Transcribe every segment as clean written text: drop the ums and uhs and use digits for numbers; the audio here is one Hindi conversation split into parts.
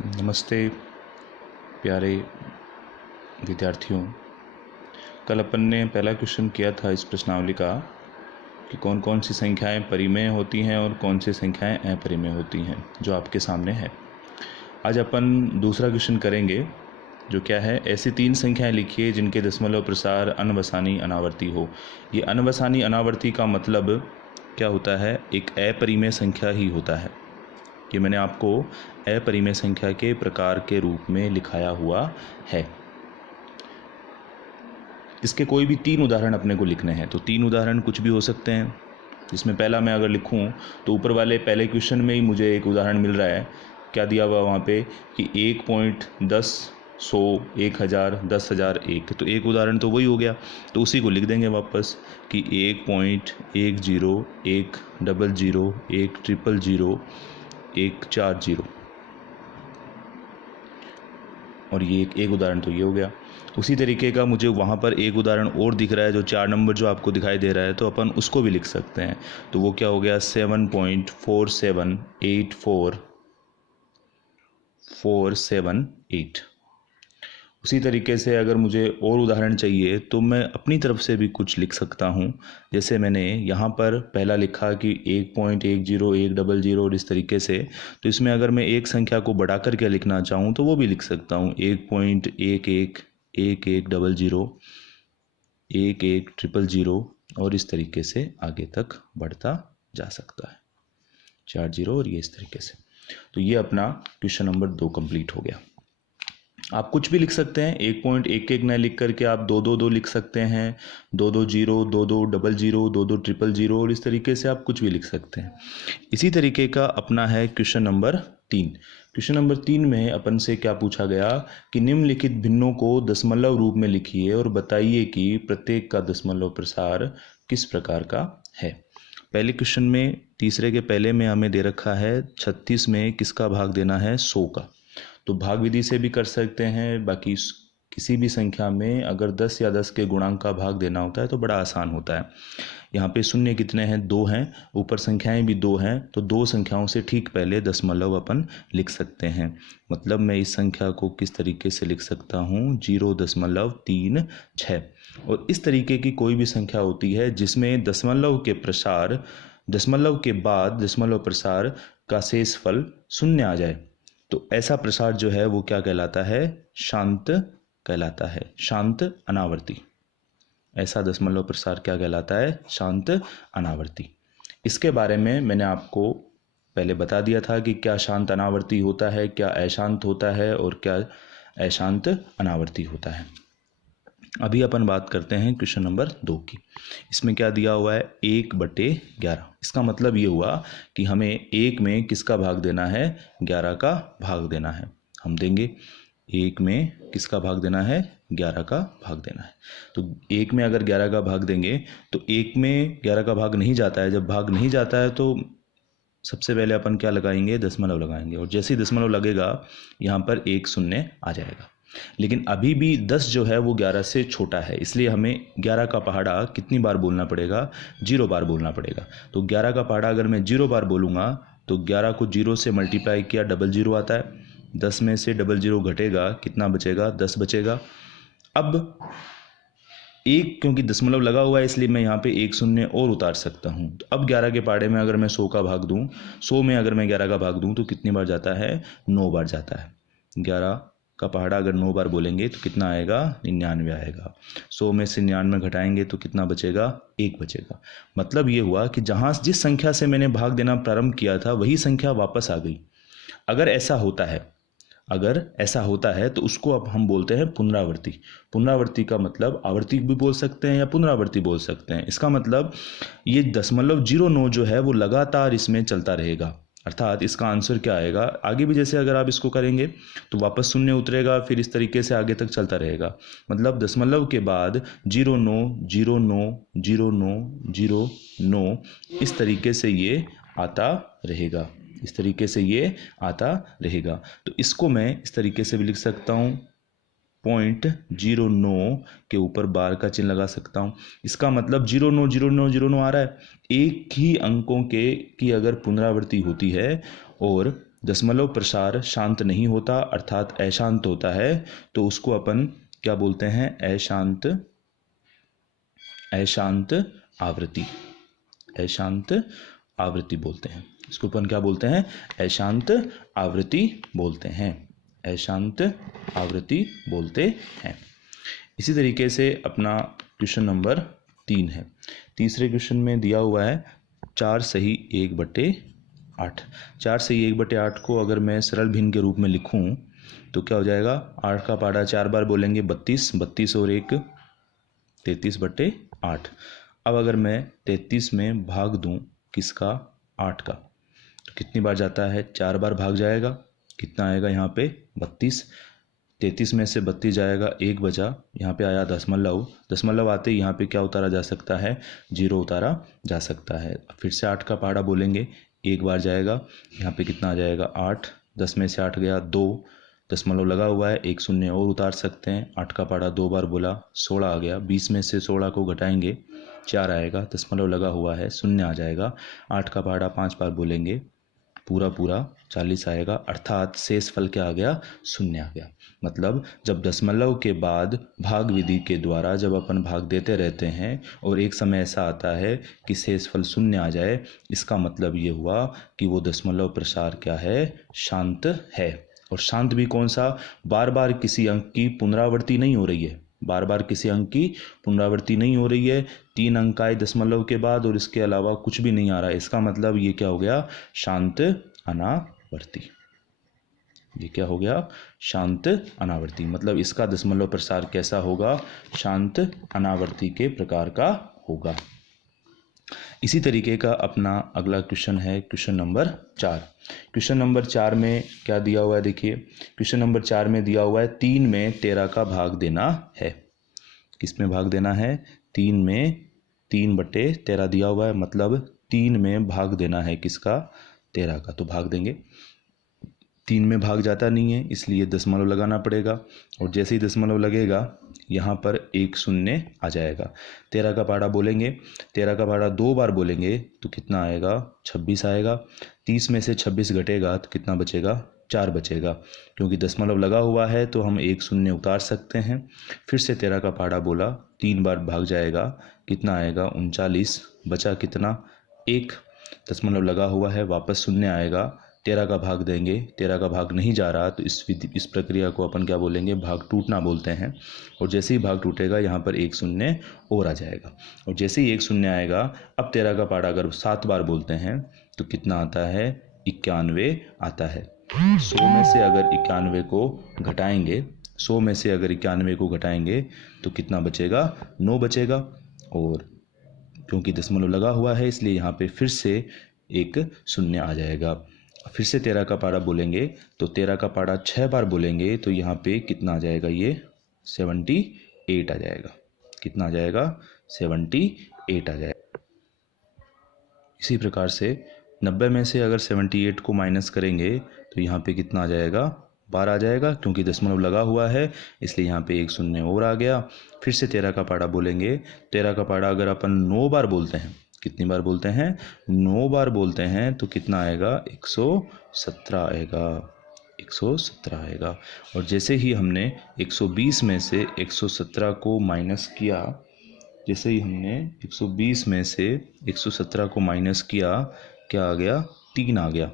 नमस्ते प्यारे विद्यार्थियों। कल अपन ने पहला क्वेश्चन किया था इस प्रश्नावली का कि कौन कौन सी संख्याएं परिमेय होती हैं और कौन सी संख्याएं अपरिमेय होती हैं, जो आपके सामने है। आज अपन दूसरा क्वेश्चन करेंगे, जो क्या है, ऐसी तीन संख्याएं लिखिए जिनके दशमलव प्रसार अनवसानी अनावर्ती हो। ये अनवसानी अनावर्ती का मतलब क्या होता है? एक अपरिमेय संख्या ही होता है। ये मैंने आपको अपरिमेय संख्या के प्रकार के रूप में लिखाया हुआ है। इसके कोई भी तीन उदाहरण अपने को लिखने हैं, तो तीन उदाहरण कुछ भी हो सकते हैं। जिसमें पहला मैं अगर लिखूं तो ऊपर वाले पहले क्वेश्चन में ही मुझे एक उदाहरण मिल रहा है। क्या दिया हुआ वहाँ पे कि 1.10 100 1000 10,000 1, तो एक उदाहरण तो वही हो गया। तो उसी को लिख देंगे वापस कि 1.10 100 100 140 और ये एक उदाहरण तो ये हो गया। उसी तरीके का मुझे वहाँ पर एक उदाहरण और दिख रहा है, जो 4 नंबर जो आपको दिखाई दे रहा है, तो अपन उसको भी लिख सकते हैं। तो वो क्या हो गया? 7.4784478। उसी तरीके से अगर मुझे और उदाहरण चाहिए तो मैं अपनी तरफ से भी कुछ लिख सकता हूँ। जैसे मैंने यहाँ पर पहला लिखा कि 1.10 100 और इस तरीके से। तो इसमें अगर मैं एक संख्या को बढ़ा कर के लिखना चाहूँ तो वो भी लिख सकता हूँ, 1.11 1100 11000 और इस तरीके से आगे तक बढ़ता जा सकता है, 40 और ये इस तरीके से। तो ये अपना क्वेश्चन नंबर 2 कंप्लीट हो गया। आप कुछ भी लिख सकते हैं, 1.11 न लिख करके आप 222 लिख सकते हैं, 220 2200 2200 और इस तरीके से आप कुछ भी लिख सकते हैं। इसी तरीके का अपना है क्वेश्चन नंबर 3। क्वेश्चन नंबर 3 में अपन से क्या पूछा गया कि निम्नलिखित भिन्नों को दशमलव रूप में लिखिए और बताइए कि प्रत्येक का दशमलव प्रसार किस प्रकार का है। पहले क्वेश्चन में तीसरे के पहले में हमें दे रखा है 36 में किसका भाग देना है? 100 का। तो भाग विधि से भी कर सकते हैं। बाकी किसी भी संख्या में अगर 10 या 10 के गुणांक का भाग देना होता है तो बड़ा आसान होता है। यहाँ पे शून्य कितने हैं? 2 हैं, ऊपर संख्याएं भी 2 हैं, तो दो संख्याओं से ठीक पहले दशमलव अपन लिख सकते हैं। मतलब मैं इस संख्या को किस तरीके से लिख सकता हूँ? 0.36। और इस तरीके की कोई भी संख्या होती है जिसमें दशमलव के प्रसार, दशमलव के बाद दशमलव प्रसार का शेषफल शून्य आ जाए, तो ऐसा प्रसार जो है वो क्या कहलाता है? शांत कहलाता है, शांत अनावर्ती। ऐसा दशमलव प्रसार क्या कहलाता है? शांत अनावर्ती। इसके बारे में मैंने आपको पहले बता दिया था कि क्या शांत अनावर्ती होता है, क्या अशांत होता है और क्या अशांत अनावर्ती होता है। अभी अपन बात करते हैं क्वेश्चन नंबर 2 की। इसमें क्या दिया हुआ है? 1/11। इसका मतलब ये हुआ कि हमें 1 में किसका भाग देना है? 11 का भाग देना है। हम देंगे 1 में किसका भाग देना है? 11 का भाग देना है। तो 1 में अगर 11 का भाग देंगे तो 1 में 11 का भाग नहीं जाता है। जब भाग नहीं जाता है तो सबसे पहले अपन क्या लगाएंगे? दशमलव लगाएंगे, और जैसे ही दशमलव लगेगा यहाँ पर एक शून्य आ जाएगा। लेकिन अभी भी 10 जो है वो 11 से छोटा है, इसलिए हमें 11 का पहाड़ा कितनी बार बोलना पड़ेगा? 0 बार बोलना पड़ेगा। तो 11 का पहाड़ा अगर मैं 0 बार बोलूँगा तो 11 को 0 से मल्टीप्लाई किया, 00 आता है। 10 में से 00 घटेगा, कितना बचेगा? 10 बचेगा। अब एक, क्योंकि दशमलव लगा हुआ है इसलिए मैं यहाँ पे एक शून्य और उतार सकता हूँ। तो अब 11 के पहाड़े में अगर मैं 100 का भाग दूँ, 100 में अगर मैं 11 का भाग दूँ तो कितनी बार जाता है? 9 बार जाता है। 11 का पहाड़ा अगर 9 बार बोलेंगे तो कितना आएगा? 99 आएगा। 100 में से 99 घटाएंगे तो कितना बचेगा? 1 बचेगा। मतलब ये हुआ कि जहाँ जिस संख्या से मैंने भाग देना प्रारंभ किया था वही संख्या वापस आ गई। अगर ऐसा होता है तो उसको अब हम बोलते हैं पुनरावर्ती। पुनरावर्ती का मतलब आवर्ती भी बोल सकते हैं या पुनरावर्ती बोल सकते हैं। इसका मतलब ये 0.09 जो है वो लगातार इसमें चलता रहेगा। अर्थात इसका आंसर क्या आएगा? आगे भी जैसे अगर आप इसको करेंगे तो वापस शून्य उतरेगा, फिर इस तरीके से आगे तक चलता रहेगा। मतलब दशमलव के बाद 0.9 इस तरीके से ये आता रहेगा, इस तरीके से ये आता रहेगा। तो इसको मैं इस तरीके से भी लिख सकता हूँ, 0.09 के ऊपर बार का चिन्ह लगा सकता हूँ। इसका मतलब 0.9 आ रहा है। एक ही अंकों की अगर पुनरावृत्ति होती है और दशमलव प्रसार शांत नहीं होता अर्थात अशांत होता है तो उसको अपन क्या बोलते हैं? अशांत आवृत्ति, अशांत आवृत्ति बोलते हैं। इसको अपन क्या बोलते हैं? अशांत आवृत्ति बोलते हैं, अशांत आवृत्ति बोलते हैं। इसी तरीके से अपना क्वेश्चन नंबर 3 है। तीसरे क्वेश्चन में दिया हुआ है 4 सही 1/8। 4 सही 1/8 को अगर मैं सरल भिन्न के रूप में लिखूं तो क्या हो जाएगा? 8 का पहाड़ा 4 बार बोलेंगे 32, 32 और 1 33/8। अब अगर मैं 33 में भाग दूं किसका? 8 का, तो कितनी बार जाता है? 4 बार भाग जाएगा। कितना आएगा यहाँ पे? 32। 33 में से 32 जाएगा, 1 बचा, यहाँ पे आया दशमलव। दशमलव आते ही यहाँ पे क्या उतारा जा सकता है? 0 उतारा जा सकता है। फिर से 8 का पहाड़ा बोलेंगे, 1 बार जाएगा, यहाँ पे कितना आ जाएगा? 8। 10 में से 8 गया 2, दशमलव लगा हुआ है, 1 शून्य और उतार सकते हैं। 8 का पहाड़ा 2 बार बोला, 16 आ गया। 20 में से 16 को घटाएंगे 4 आएगा, दशमलव लगा हुआ है, शून्य आ जाएगा। 8 का पहाड़ा 5 बार बोलेंगे, पूरा 40 आएगा, अर्थात शेष फल क्या आ गया? शून्य आ गया। मतलब जब दशमलव के बाद भाग विधि के द्वारा जब अपन भाग देते रहते हैं और एक समय ऐसा आता है कि शेष फल शून्य आ जाए, इसका मतलब ये हुआ कि वो दशमलव प्रसार क्या है? शांत है। और शांत भी कौन सा? बार बार किसी अंक की पुनरावृत्ति नहीं हो रही है, बार बार किसी अंक की पुनरावृत्ति नहीं हो रही है। 3 अंक आए दशमलव के बाद और इसके अलावा कुछ भी नहीं आ रहा है। इसका मतलब ये क्या हो गया? शांत अनावर्ती। ये क्या हो गया? शांत अनावर्ती। मतलब इसका दशमलव प्रसार कैसा होगा? शांत अनावर्ती के प्रकार का होगा। इसी तरीके का अपना अगला क्वेश्चन है क्वेश्चन नंबर 4। क्वेश्चन नंबर 4 में क्या दिया हुआ है? देखिए क्वेश्चन नंबर 4 में दिया हुआ है 3 में 13 का भाग देना है। किस में भाग देना है? 3 में 3/13 दिया हुआ है, मतलब 3 में भाग देना है किसका? 13 का। तो भाग देंगे, 3 में भाग जाता नहीं है इसलिए दशमलव लगाना पड़ेगा, और जैसे ही दशमलव लगेगा यहाँ पर 1 शून्य आ जाएगा। 13 का पहाड़ा बोलेंगे, 13 का पहाड़ा 2 बार बोलेंगे तो कितना आएगा? 26 आएगा। 30 में से 26 घटेगा तो कितना बचेगा? 4 बचेगा। क्योंकि दशमलव लगा हुआ है तो हम 1 शून्य उतार सकते हैं। फिर से 13 का पहाड़ा बोला, 3 बार भाग जाएगा, कितना आएगा? 39। बचा कितना? 1। दशमलव लगा हुआ है, वापस शून्य आएगा। 13 का भाग देंगे, 13 का भाग नहीं जा रहा तो इस प्रक्रिया को अपन क्या बोलेंगे? भाग टूटना बोलते हैं। और जैसे ही भाग टूटेगा यहाँ पर 1 शून्य और आ जाएगा, और जैसे ही 1 शून्य आएगा, अब 13 का पहाड़ा अगर 7 बार बोलते हैं तो कितना आता है? 91 आता है। 100 में से अगर 91 को घटाएंगे, 100 में से अगर 91 को घटाएंगे तो कितना बचेगा? 9 बचेगा। और क्योंकि दशमलव लगा हुआ है इसलिए यहाँ पे फिर से 1 शून्य आ जाएगा। फिर से 13 का पहाड़ा बोलेंगे तो 13 का पहाड़ा 6 बार बोलेंगे तो यहाँ पे कितना आ जाएगा? ये 78 आ जाएगा। कितना आ जाएगा? 78 आ जाएगा। इसी प्रकार से 90 में से अगर 78 को माइनस करेंगे तो यहाँ पे कितना आ जाएगा? 12 आ जाएगा। क्योंकि दशमलव लगा हुआ है इसलिए यहाँ पे 1 शून्य और आ गया। फिर से 13 का पहाड़ा बोलेंगे, 13 का पहाड़ा अगर अपन 9 बार बोलते हैं, कितनी बार बोलते हैं? 9 बार बोलते हैं तो कितना आएगा? 117 आएगा, 117 आएगा। और जैसे ही हमने 120 में से 117 को माइनस किया, जैसे ही हमने 120 में से 117 को माइनस किया, क्या आ गया? 3 आ गया।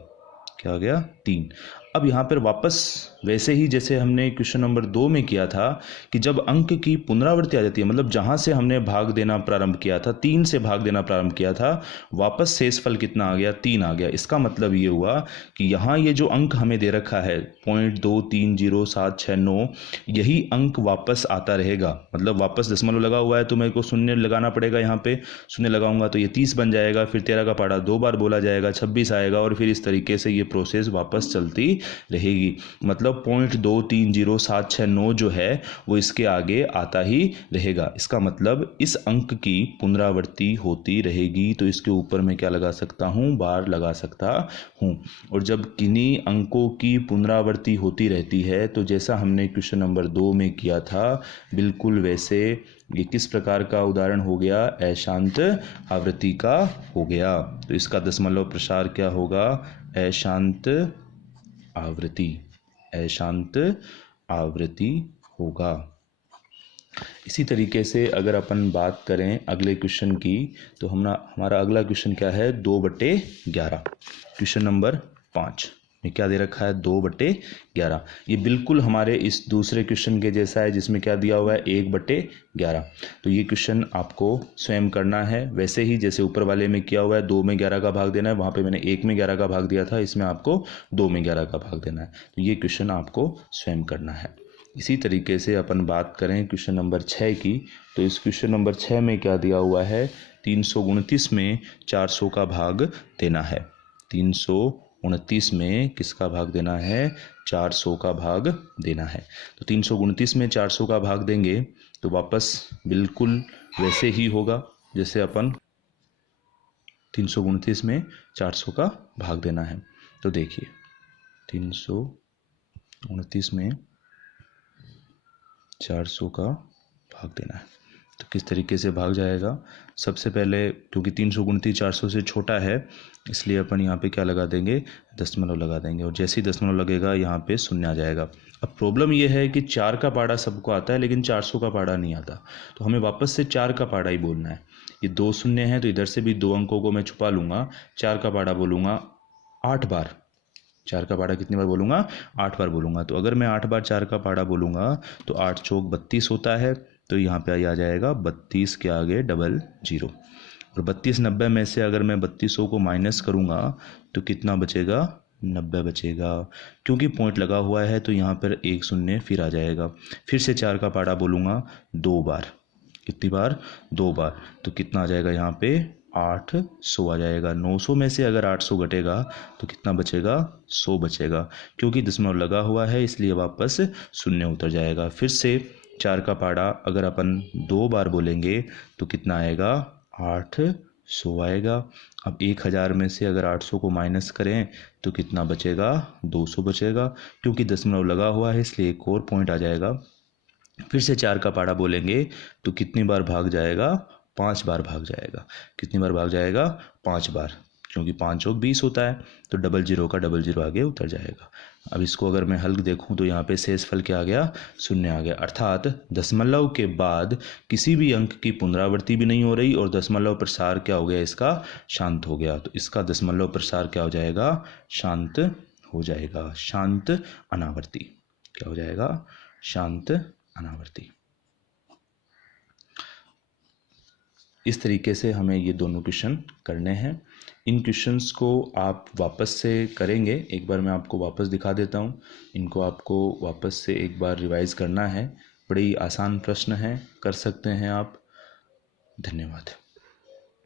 क्या आ गया? 3। अब यहाँ पर वापस वैसे ही जैसे हमने क्वेश्चन नंबर 2 में किया था कि जब अंक की पुनरावृत्ति आ जाती है, मतलब जहाँ से हमने भाग देना प्रारंभ किया था, 3 से भाग देना प्रारंभ किया था, वापस शेषफल कितना आ गया? 3 आ गया। इसका मतलब ये हुआ कि यहाँ ये जो अंक हमें दे रखा है 0.2307669, यही अंक वापस आता रहेगा। मतलब वापस दशमलव लगा हुआ है तो मेरे को शून्य लगाना पड़ेगा। यहाँ पे शून्य लगाऊंगा तो ये 30 बन जाएगा। फिर 13 का पहाड़ा 2 बार बोला जाएगा, 26 आएगा, और फिर इस तरीके से ये प्रोसेस वापस चलती रहेगी। मतलब 0.230769 जो है वो इसके आगे आता ही रहेगा। इसका मतलब इस अंक की पुनरावृत्ति होती रहेगी। तो इसके ऊपर मैं क्या लगा सकता हूँ? बार लगा सकता हूँ। और जब किन्हीं अंकों की पुनरावृत्ति होती रहती है तो जैसा हमने क्वेश्चन नंबर 2 में किया था, बिल्कुल वैसे ये किस प्रकार का उदाहरण हो गया? अशांत आवृत्ति का हो गया। तो इसका दशमलव प्रसार क्या होगा? अशांत आवृत्ति, अशांत आवृत्ति होगा। इसी तरीके से अगर अपन बात करें अगले क्वेश्चन की, तो हमारा अगला क्वेश्चन क्या है, 2/11। क्वेश्चन नंबर 5 में क्या दे रखा है, 2/11। ये बिल्कुल हमारे इस दूसरे क्वेश्चन के जैसा है जिसमें क्या दिया हुआ है, 1/11। तो ये क्वेश्चन आपको स्वयं करना है, वैसे ही जैसे ऊपर वाले में किया हुआ है 2 में 11 का भाग देना है, वहाँ पे मैंने 1 में 11 का भाग दिया था, इसमें आपको 2 में 11 का भाग देना है। तो ये क्वेश्चन आपको स्वयं करना है। इसी तरीके से अपन बात करें क्वेश्चन नंबर 6 की, तो इस क्वेश्चन नंबर 6 में क्या दिया हुआ है, 329 में 400 का भाग देना है। 329 में किसका भाग देना है, 400 का भाग देना है। तो 329 में 400 का भाग देंगे तो वापस बिल्कुल वैसे ही होगा जैसे अपन 329 में 400 का भाग देना है। तो देखिए 329 में 400 का भाग देना है, तो किस तरीके से भाग जाएगा। सबसे पहले क्योंकि 329 400 से छोटा है, इसलिए अपन यहाँ पे क्या लगा देंगे, दशमलव लगा देंगे, और जैसे ही दशमलव लगेगा यहाँ पे शून्य आ जाएगा। अब प्रॉब्लम ये है कि 4 का पाड़ा सबको आता है लेकिन 400 का पाड़ा नहीं आता, तो हमें वापस से 4 का पाड़ा ही बोलना है। ये 2 शून्य है तो इधर से भी 2 अंकों को मैं छुपा लूँगा, 4 का पाड़ा बोलूँगा 8 बार। 4 का पाड़ा कितनी बार बोलूँगा, 8 बार बोलूँगा। तो अगर मैं 8 बार 4 का पाड़ा बोलूँगा तो 8 चौक 32 होता है, तो यहाँ पे आ जाएगा 32 के आगे 00। और 32 90 में से अगर मैं 3200 को माइनस करूँगा तो कितना बचेगा, 90 बचेगा। क्योंकि पॉइंट लगा हुआ है तो यहाँ पर 1 शून्य फिर आ जाएगा। फिर से 4 का पाड़ा बोलूँगा 2 बार, कितनी बार, 2 बार। तो कितना आ जाएगा यहाँ पे, 800 आ जाएगा। 900 में से अगर 800 घटेगा तो कितना बचेगा, 100 बचेगा। क्योंकि दशमलव लगा हुआ है इसलिए वापस शून्य उतर जाएगा। फिर से 4 का पाड़ा अगर अपन 2 बार बोलेंगे तो कितना आएगा, 800 आएगा। अब 1000 में से अगर 800 को माइनस करें तो कितना बचेगा, 200 बचेगा। क्योंकि दशमलव लगा हुआ है इसलिए एक और पॉइंट आ जाएगा। फिर से 4 का पाड़ा बोलेंगे तो कितनी बार भाग जाएगा, 5 बार भाग जाएगा। कितनी बार भाग जाएगा, 5 बार। क्योंकि 5 चौक 20 होता है तो 00 का 00 आगे उतर जाएगा। अब इसको अगर मैं हल देखूं तो यहाँ पे शेषफल क्या आ गया, शून्य आ गया। अर्थात दशमलव के बाद किसी भी अंक की पुनरावृत्ति भी नहीं हो रही और दशमलव प्रसार क्या हो गया, इसका शांत हो गया। तो इसका दशमलव प्रसार क्या हो जाएगा, शांत हो जाएगा। शांत अनावर्ती क्या हो जाएगा, शांत अनावर्ती। इस तरीके से हमें ये दोनों क्वेश्चन करने हैं। इन क्वेश्चंस को आप वापस से करेंगे, एक बार मैं आपको वापस दिखा देता हूँ। इनको आपको वापस से एक बार रिवाइज करना है। बड़ी आसान प्रश्न है, कर सकते हैं आप। धन्यवाद।